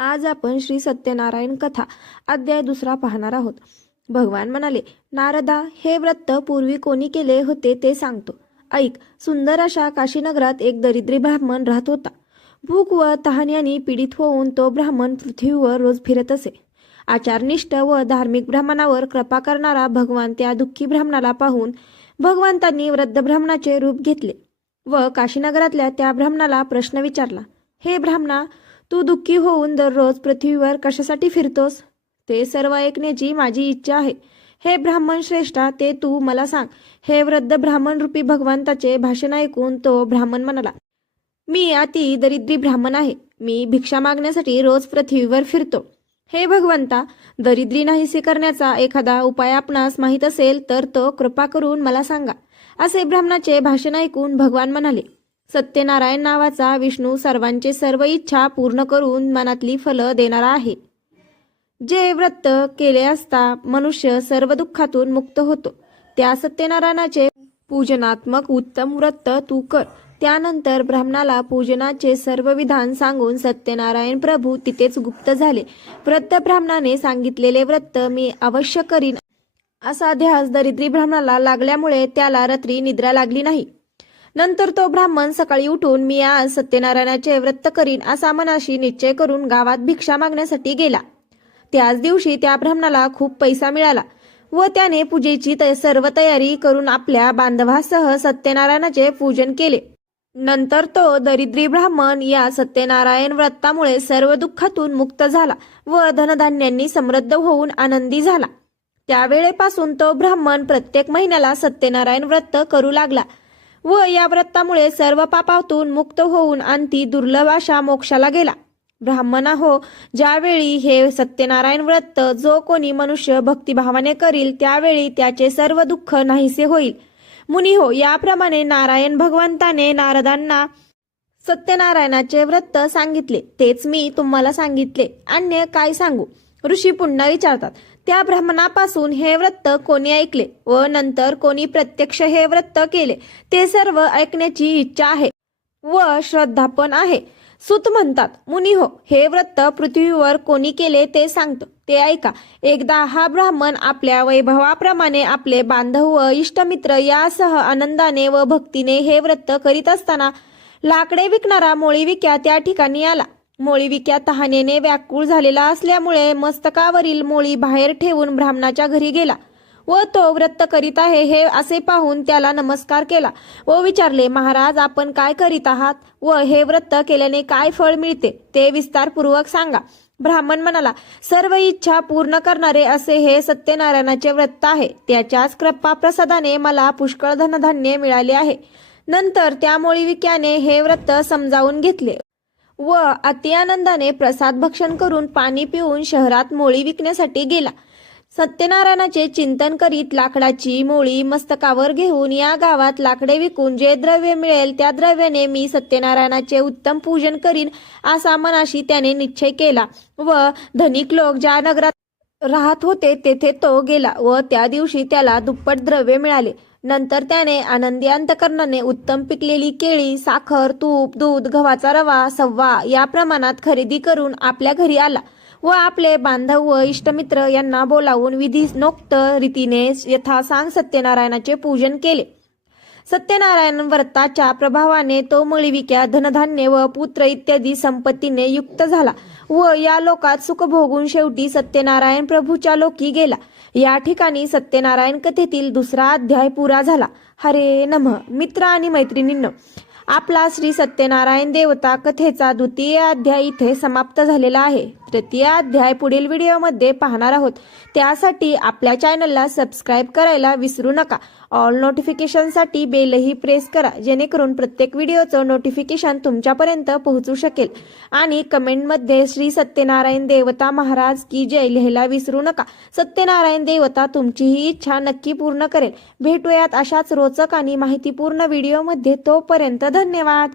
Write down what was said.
आज आपण श्री सत्यनारायण कथा अध्याय 2 पाहणार आहोत। भगवान म्हणाले, नारदा, हे व्रत पूर्वी कोणी केले होते ते सांगतो, ऐक। सुंदर अशा काशीनगरात एक दरिद्री ब्राह्मण राहत होता। भूक व तहान यांनी पीडित होऊन तो ब्राह्मण पृथ्वीवर रोज फिरत असे। आचारनिष्ठ व धार्मिक ब्राह्मणावर कृपा करणारा भगवान त्या दुःखी ब्राह्मणाला पाहून भगवंतांनी वृद्ध ब्राह्मणाचे रूप घेतले व काशीनगरातल्या त्या ब्राह्मणाला प्रश्न विचारला, हे ब्राह्मणा, तू दुःखी होऊन दररोज पृथ्वीवर कशासाठी फिरतोस? ते सर्व ऐकण्याची माझी इच्छा आहे। हे ब्राह्मण श्रेष्ठा, ते तू मला सांग। हे वृद्ध ब्राह्मण रूपी भगवंताचे भाषण ऐकून तो ब्राह्मण म्हणाला, मी अति दरिद्री ब्राह्मण आहे। मी भिक्षा मागण्यासाठी रोज पृथ्वीवर फिरतो। हे भगवंता, दरिद्री नाहीसे करण्याचा एखादा उपाय आपणास माहीत असेल तर तो कृपा करून मला सांगा। असे ब्राह्मणाचे भाषण ऐकून भगवान म्हणाले, सत्यनारायण नावाचा विष्णू सर्वांचे सर्व इच्छा पूर्ण करून मनातली फलं देणारा आहे। जे व्रत केले असता मनुष्य सर्व दुःखातून मुक्त होतो, त्या सत्यनारायणाचे पूजनात्मक उत्तम व्रत तू कर। त्यानंतर ब्राह्मणाला पूजनाचे सर्व विधान सांगून सत्यनारायण प्रभू तिथेच गुप्त झाले। वृद्ध ब्राह्मणाने सांगितलेले व्रत मी अवश्य करीन असा ध्यास दरिद्री ब्राह्मणाला लागल्यामुळे त्याला रात्री निद्रा लागली नाही। नंतर तो ब्राह्मण सकाळी उठून मी आज सत्यनारायणाचे व्रत करीन असा मनाशी निश्चय करून गावात भिक्षा मागण्यासाठी गेला। त्याच दिवशी त्या ब्राह्मणाला खूप पैसा मिळाला व त्याने पूजेची सर्व तयारी करून आपल्या बांधवासह सत्यनारायणाचे पूजन केले। नंतर तो दरिद्री ब्राह्मण या सत्यनारायण व्रतामुळे सर्व दुःखातून मुक्त झाला व धनधान्यांनी समृद्ध होऊन आनंदी झाला। त्यावेळेपासून तो ब्राह्मण प्रत्येक महिन्याला सत्यनारायण व्रत करू लागला व या व्रतामुळे सर्व पापातून मुक्त होऊन अंती दुर्लभ अशा मोक्षाला गेला। ब्राह्मणा हो, ज्यावेळी हे सत्यनारायण व्रत जो कोणी मनुष्य भक्तिभावाने करील त्यावेळी त्याचे सर्व दुःख नाहीसे होईल। मुनी हो, याप्रमाणे नारायण भगवंताने नारदांना सत्यनारायणाचे व्रत सांगितले, तेच मी तुम्हाला सांगितले, अन्य काय सांगू? ऋषी पुन्हा विचारतात, त्या ब्राह्मणापासून हे व्रत कोणी ऐकले व नंतर कोणी प्रत्यक्ष हे व्रत केले ते सर्व ऐकण्याची इच्छा आहे व श्रद्धा पण आहे। सूत म्हणतात, मुनी हो, हे व्रत पृथ्वीवर कोणी केले ते सांगतो, ते ऐका। एकदा हा ब्राह्मण आपल्या वैभवाप्रमाणे आपले बांधव व इष्टमित्र यासह आनंदाने व भक्तीने हे व्रत करीत असताना लाकडे विकणारा मोळीविक्या त्या ठिकाणी आला। मोळीविक्या तहानेने व्याकुळ झालेला असल्यामुळे मस्तकावरील मोळी बाहेर ठेवून ब्राह्मणाच्या घरी गेला व तो व्रत करीत आहे हे असे पाहून त्याला नमस्कार केला व विचारले, महाराज, आपण काय करीत आहात व हे व्रत केल्याने काय फळ मिळते ते विस्तारपूर्वक सांगा। ब्राह्मण म्हणाला, सर्व इच्छा पूर्ण करणारे असे हे सत्यनारायणाचे व्रत आहे। त्याच्याच कृपा प्रसादाने मला पुष्कळ धनधान्य मिळाले आहे। नंतर त्या मोळीविक्याने हे व्रत समजावून घेतले व अति आनंदाने प्रसाद भक्षण करून पाणी पिऊन शहरात मोळी विकण्यासाठी गेला। सत्यनारायणाचे चिंतन करीत लाकडाची मोळी मस्तकावर घेऊन या गावात लाकडे विकून जे द्रव्य मिळेल त्या द्रव्याने मी सत्यनारायणाचे उत्तम पूजन करीन असा मनाशी त्याने निश्चय केला व धनिक लोक ज्या नगरात राहत होते तेथे तो गेला व त्या दिवशी त्याला दुप्पट द्रव्य मिळाले। नंतर त्याने आनंदी अंतकरणाने उत्तम पिकलेली केळी, साखर, तूप, दूध, गव्हाचा रवा, सव्वा या प्रमाणात खरेदी करून आपल्या घरी आला व आपले बांधव व इष्टमित्र यांना बोलावून विधिनोक्त रीतीने यथासांग सत्यनारायणाचे पूजन केले। सत्यनारायण व्रताच्या प्रभावाने तो मोळीविक्या धनधान्य व पुत्र इत्यादी संपत्तीने युक्त झाला व या लोकात सुख भोगून शेवटी सत्यनारायण प्रभूच्या लोकी गेला। या ठिकाणी सत्यनारायण कथेतील 2 अध्याय पुरा झाला। हरे नमः। मित्र आणि मैत्रिणींनो, आपला श्री सत्यनारायण देवता कथेचा 2य अध्याय इथे समाप्त झालेला आहे। 3य अध्याय पुढील व्हिडिओमध्ये पाहणार आहोत। त्यासाठी आपल्या चॅनलला सबस्क्राईब करायला विसरू नका। ऑल नोटिफिकेशनसाठी बेलही प्रेस करा, जेणेकरून प्रत्येक व्हिडिओचं नोटिफिकेशन तुमच्यापर्यंत पोहोचू शकेल। आणि कमेंटमध्ये श्री सत्यनारायण देवता महाराज की जय लिहायला विसरू नका। सत्यनारायण देवता तुमची ही इच्छा नक्की पूर्ण करेल। भेटूयात अशाच रोचक आणि माहितीपूर्ण व्हिडिओमध्ये। तोपर्यंत धन्यवाद।